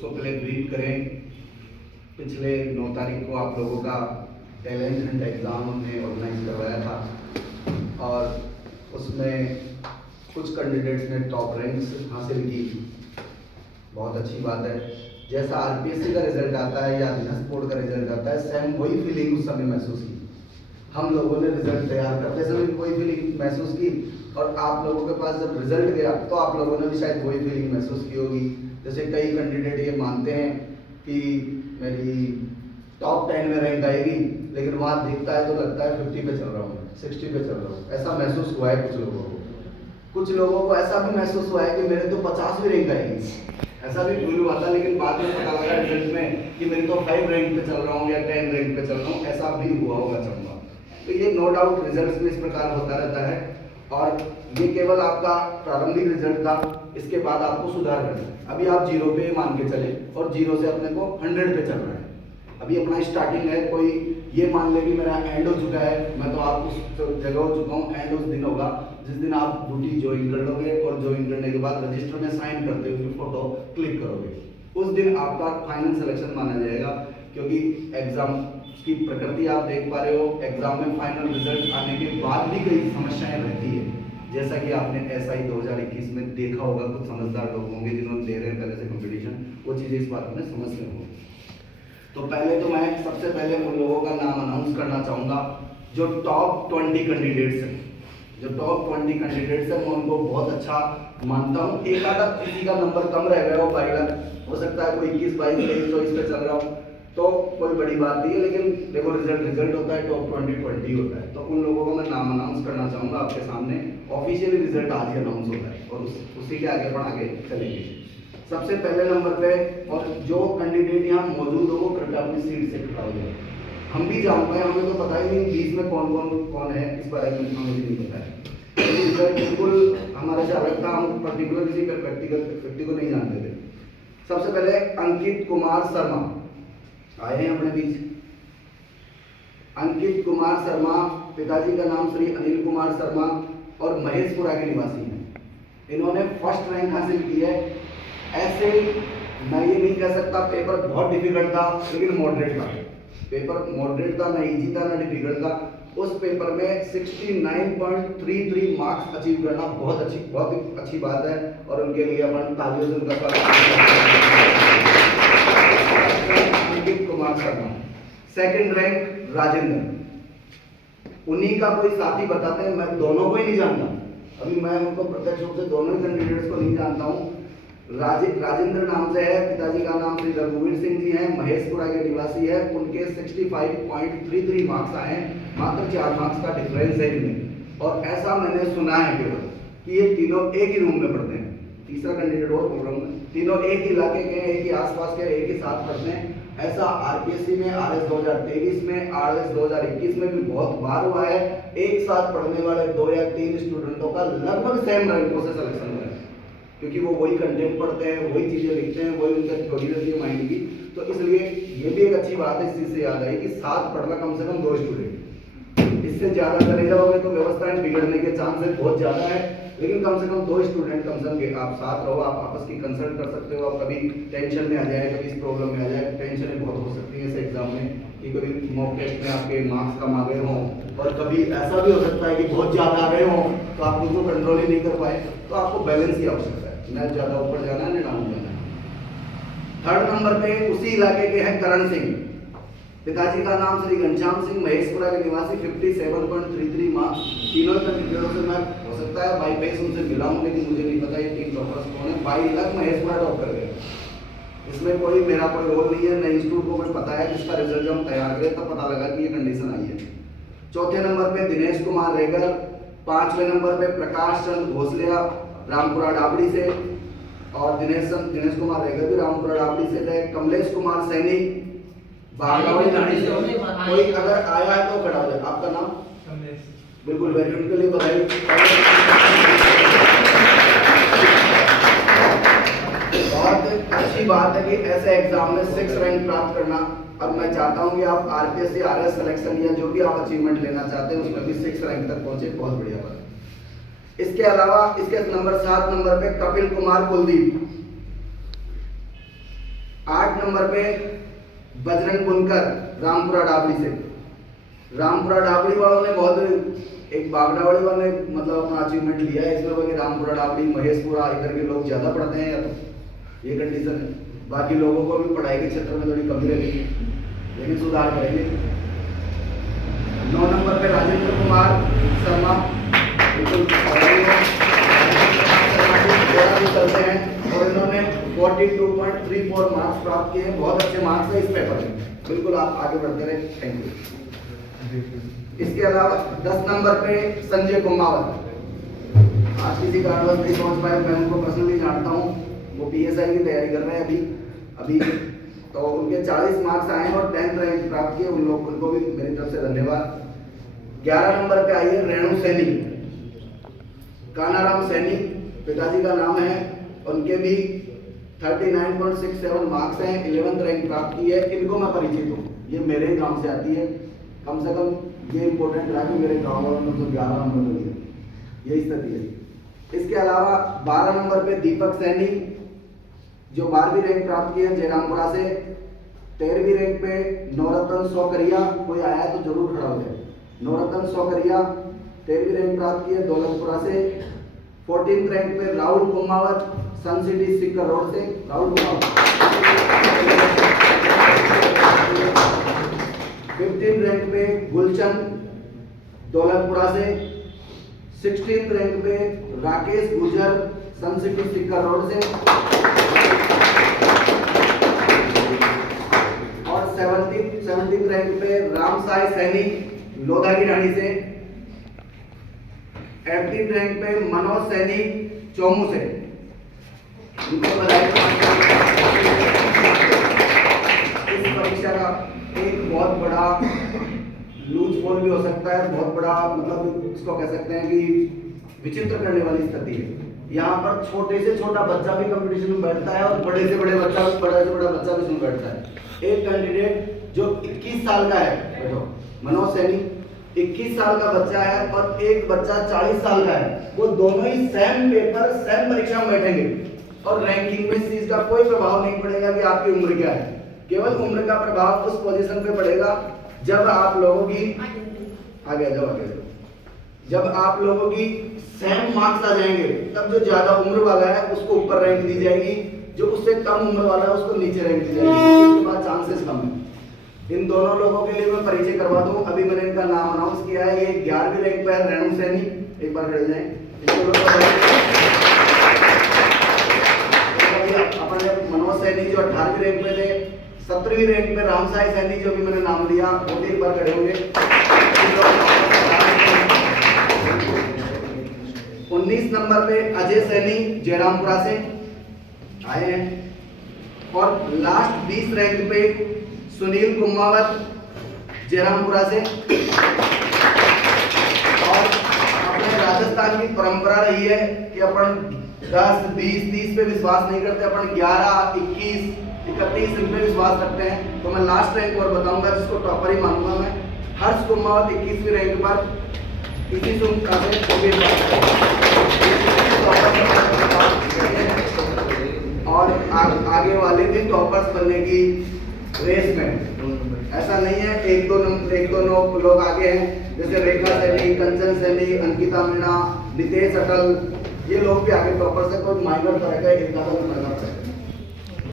उसको पहले ब्रीफ करें। पिछले 9 तारीख को आप लोगों का टैलेंट हंट एग्ज़ाम हमने ऑर्गेनाइज करवाया था और उसमें कुछ कैंडिडेट्स ने टॉप रैंक्स हासिल की। बहुत अच्छी बात है। जैसा आरपीएससी का रिजल्ट आता है या बिजनेस बोर्ड का रिजल्ट आता है, सेम वही फीलिंग उस समय महसूस की। हम लोगों ने रिजल्ट तैयार करते समय भी वही फीलिंग महसूस की और आप लोगों के पास जब रिजल्ट गया तो आप लोगों ने भी शायद वही फीलिंग महसूस की होगी। जैसे कई कैंडिडेट ये मानते हैं कि मेरी टॉप 10 में रैंक आएगी, लेकिन वहाँ दिखता है तो लगता है 50 पे चल रहा हूँ, 60 पे चल रहा हूँ। ऐसा महसूस हुआ है कुछ लोगों को। कुछ लोगों को ऐसा भी महसूस हुआ है कि मेरे तो 50वीं रैंक आएगी, ऐसा भी फील हुआ था। लेकिन बाद में पता लगा रिजल्ट में कि मेरी तो 5 रैंक पे चल रहा हूँ या 10 रैंक पे चल रहा हूँ। ऐसा भी हुआ होगा चाहूँगा। तो ये नो डाउट रिजल्ट में इस प्रकार होता रहता है और ये केवल आपका प्रारंभिक रिजल्ट था। इसके बाद आपको सुधार करना है। अभी आप 0 पे मान के चले और 0 से अपने को 100 पे चल रहा है। अभी अपना स्टार्टिंग है। कोई ये मान ले कि मेरा एंड हो चुका है, मैं तो आप उस जगह हो चुका हूँ। एंड उस दिन होगा जिस दिन आप ड्यूटी ज्वाइन कर लोगे और ज्वाइन करने के बाद रजिस्टर में साइन करते हुए फोटो क्लिक करोगे। उस दिन आपका फाइनल सिलेक्शन माना जाएगा, क्योंकि एग्जाम की प्रकृति आप देख पा रहे हो। एग्जाम में फाइनल रिजल्ट आने के बाद भी कई समस्याएं रहती है, जैसा कि आपने SI 2021 में देखा होगा। कुछ समझदार लोग होंगे जिन्होंने दे रहे हैं पहले से कंपटीशन, वो चीज़ें इस बात में समझ रहे होंगे। तो पहले तो मैं सबसे पहले उन लोगों का नाम अनाउंस करना चाहूँगा जो टॉप 20 कैंडिडेट्स हैं। जो टॉप 20 कैंडिडेट्स हैं मैं उनको बहुत अच्छा मानता हूँ। एक आधा किसी का नंबर कम रह गया हो, बाई हो सकता है कोई 21, 22, 23, 24 पे चल रहा हो, तो कोई बड़ी बात नहीं है। लेकिन देखो रिजल्ट होता है, टॉप 20 होता है। तो उन लोगों को मैं नाम अनाउंस करना चाहूँगा आपके सामने। ऑफिशियली रिजल्ट आज ही अनाउंस होता है और उसी के आगे बढ़ आगे चलेंगे। सबसे पहले नंबर पे, और जो कैंडिडेट यहाँ मौजूद हो वो कृपया अपनी सीट से खड़ा हो जाए। हम भी जान पाए, हमें तो पता ही नहीं बीच में कौन है, इस बारे में हमें भी नहीं पता है। रिजल्ट बिल्कुल हमारे से अलग था। हम पर्टिकुलर किसी व्यक्ति को नहीं जानते थे। सबसे पहले अंकित कुमार शर्मा आए हैं अपने बीच। अंकित कुमार शर्मा, पिताजी का नाम श्री अनिल कुमार शर्मा और महेशपुरा के निवासी हैं। इन्होंने फर्स्ट रैंक हासिल की है। ऐसे मैं ये नहीं कह सकता पेपर बहुत डिफिकल्ट था, लेकिन मॉडरेट था। पेपर मॉडरेट था, ना इजी था ना डिफिकल्ट था। उस पेपर में 69.33 मार्क्स अचीव करना बहुत अच्छी बात है और उनके लिए अपन तालियों से उनका अंकित कुमार शर्मा। सेकंड रैंक राजेंद्र, उन्हीं का कोई साथी बताते हैं। मैं दोनों को ही नहीं जानता, अभी मैं उनको प्रत्यक्ष रूप से दोनों ही कैंडिडेट्स को नहीं जानता हूँ। राजेंद्र नाम से है, पिताजी का नाम श्री रघुवीर सिंह जी हैं, महेशपुरा के निवासी है। उनके 65.33 मार्क्स आए हैं। मात्र 4 मार्क्स का डिफरेंस है इनमें। और ऐसा मैंने सुना है केवल कि ये तीनों एक ही रूम में पढ़ते हैं। तीसरा कैंडिडेट और बोल रहा हूँ मैं, तीनों एक ही इलाके के, एक ही आसपास के, एक ही साथ पढ़ते हैं। ऐसा आरपीएससी में, RS 2023 में, RS 2021 में भी बहुत बार हुआ है। एक साथ पढ़ने वाले 2 या 3 स्टूडेंटों का लगभग सेम रैंकों से सिलेक्शन हुआ है, क्योंकि वो वही कंटेंट पढ़ते हैं, वही चीजें लिखते हैं, वही उनका थ्योरी रहती है माइंड की। तो इसलिए ये भी एक अच्छी बात है। इस चीज से याद आई कि साथ पढ़ना कम से कम 2 स्टूडेंट। इससे ज्यादा चले जाओगे तो व्यवस्थाएं बिगड़ने के चांसेस बहुत ज्यादा है। लेकिन कम से कम 2 स्टूडेंट कम से कम आप साथ रहो, आप आपस की कंसल्ट कर सकते हो। आप कभी टेंशन में आ जाए, कभी इस प्रॉब्लम में आ जाए। टेंशन बहुत हो सकती है इस एग्जाम में कि कभी मॉक टेस्ट में आपके मार्क्स कम आ गए हों, और कभी ऐसा भी हो सकता है कि बहुत ज़्यादा आ गए हों तो आप उनको कंट्रोल ही नहीं कर पाए। तो आपको बैलेंस की आवश्यकता है, ना ज़्यादा ऊपर जाना है ना डाउन जाना है। थर्ड नंबर पे उसी इलाके के हैं करण सिंह। पिताजी का नाम श्री घनश्याम सिंह, महेशपुरा के निवासी, 57.33 मार्क्स। तीनों कैंडिडेटों से मैं हो सकता है बाई फेस उनसे मिला हूं, लेकिन मुझे नहीं पता ये 3 टॉपर्स कौन है। 22 लाख महेशपुरा टॉप कर गए। इसमें कोई मेरा कोई रोल नहीं है, न इंस्टीट्यूट को कुछ पता है। जिसका रिजल्ट जब हम तैयार करें तब पता लगा कि ये कंडीशन आई है। चौथे नंबर पे दिनेश कुमार रेगर। 5वें नंबर पे प्रकाश चंद घोसलिया, रामपुरा डाबड़ी से, और दिनेश कुमार रेगर भी रामपुरा डाबड़ी से थे। कमलेश कुमार सैनी बागलावाड़ी थाने से। कोई अगर आया है तो खड़ा हो जाए। आपका नाम? बिल्कुल, वेरी उनके लिए बधाई। बहुत अच्छी बात है कि ऐसे एग्जाम में 6 रैंक प्राप्त करना। अब मैं चाहता हूं कि आप आरपीएससी, RS सिलेक्शन या जो भी आप अचीवमेंट लेना चाहते हैं उसमें भी 6 रैंक तक पहुंचे, बहुत बढ़िया बात है। इसके अलावा इसके नंबर 7 नंबर पे कपिल कुमार कुलदीप। 8 नंबर पे बजरंग बुनकर रामपुरा डाबरी से। रामपुरा डाबरी वालों ने बहुत एक बागड़ावाड़ी वाले मतलब अपना अचीवमेंट लिया है इसमें कि रामपुरा डाबरी महेशपुरा इधर के लोग ज़्यादा पढ़ते हैं, या तो ये कंडीशन है। बाकी लोगों को भी पढ़ाई के क्षेत्र में थोड़ी कमी रहेगी, लेकिन सुधार करेंगे। 9 नंबर पे राजेंद्र कुमार शर्मा, बिल्कुल चलते हैं और इन्होंने 42.34 मार्क्स प्राप्त किए हैं। बहुत अच्छे मार्क्स है इस पेपर में, बिल्कुल आप आगे बढ़ते रहे। Thank you. इसके अलावा 10 नंबर पे संजय कुमावत, आज किसी कारणवश नहीं पहुंच पाए, मैं उनको पर्सनली जानता हूं, वो पीएसआई की तैयारी कर रहे हैं अभी तो उनके 40 मार्क्स आए और 10th रैंक प्राप्त किए, उनको भी मेरी तरफ से धन्यवाद। 11 नंबर पे आई है रेणु सैनी, कानाराम सैनी पिताजी का नाम है, उनके भी 39.67 मार्क्स हैं, 11th रैंक प्राप्त की है। इनको मैं परिचित हूँ, ये मेरे गांव से आती है, कम से कम ये इंपॉर्टेंट रहा कि मेरे गांव वालों ने तो 11 नंबर मिले, यही स्थिति है। इसके अलावा 12 नंबर पे दीपक सैनी जो 12वीं रैंक प्राप्त की है जयरामपुरा से। 13वीं रैंक पे नवरत्न सौकरिया, कोई आया तो जरूर खड़ा हो जाए। नवरत्न सौकरिया 13वीं रैंक प्राप्त की है दौलतपुरा से। 14th रैंक पे राहुल कुमावत सन सिटी स्पीकर रोड से, राहुल कुमावत। 15th रैंक पे गुलशन दौलतपुरा से। 16th रैंक पे राकेश गुजर सन सिटी स्पीकर रोड से। और 17th रैंक पे राम साई सैनी लोधा की रानी से। 18th रैंक पे मनोज सैनी चोमू से। इनको बधाई। इस परीक्षा का एक बहुत बड़ा लूज फॉल भी हो सकता है, बहुत बड़ा मतलब इसको कह सकते हैं कि विचित्र करने वाली स्थिति है। यहाँ पर छोटे से छोटा बच्चा भी कंपटीशन में बैठता है और बड़े से बड़ा बच्चा भी इसमें बैठता है। एक कैंडिडेट जो 21 साल का है, मनोज सैनी 21 साल का बच्चा है और एक बच्चा 40 साल का है, वो दोनों ही सेम पेपर सेम परीक्षा में बैठेंगे और रैंकिंग में इस चीज का कोई प्रभाव नहीं पड़ेगा कि आपकी उम्र क्या है। केवल उम्र का प्रभाव उस पोजीशन पे पड़ेगा जब आप लोगों की आगे जाओ जब आप लोगों की सेम मार्क्स आ जाएंगे, तब जो ज्यादा उम्र वाला है उसको ऊपर रैंक दी जाएगी, जो उससे कम उम्र वाला है उसको नीचे रैंक दी जाएगी। उसके बाद चांसेस कम है। इन दोनों लोगों के लिए मैं परिचय करवा दूं। अभी मैंने इनका नाम अनाउंस किया है। ये 11वीं रैंक पर है रेणु सैनी, एक बार खड़े जाएं। अपन मनोज सैनी जो 18वीं रैंक पे थे। 17वीं रैंक पे रामसाई सैनी जो भी मैंने नाम लिया, वो भी एक बार खड़े होंगे। 19 नंबर पे अजय सैनी जयरामपुरा से आए हैं और लास्ट 20 रैंक पे सुनील कुमावत जयरामपुरा से। और अपने राजस्थान की परंपरा रही है कि अपन 10, 20, 30 पे विश्वास नहीं करते, अपन 11, 21, 31 इन पे विश्वास रखते हैं। तो मैं लास्ट रैंक और बताऊंगा जिसको टॉपर ही मानूंगा मैं। हर्ष कुमावत 21वीं रैंक पर इसी और आगे वाले भी टॉपर्स बनने की रेस में। ऐसा नहीं है एक दो लोग आगे हैं, जैसे रेखा सैनी, कंचन सैनी, अंकिता मीणा, नितेश अटल, ये लोग भी आगे टॉपर्स है। कोई माइनर फर्क है, इनका तो पड़ेगा।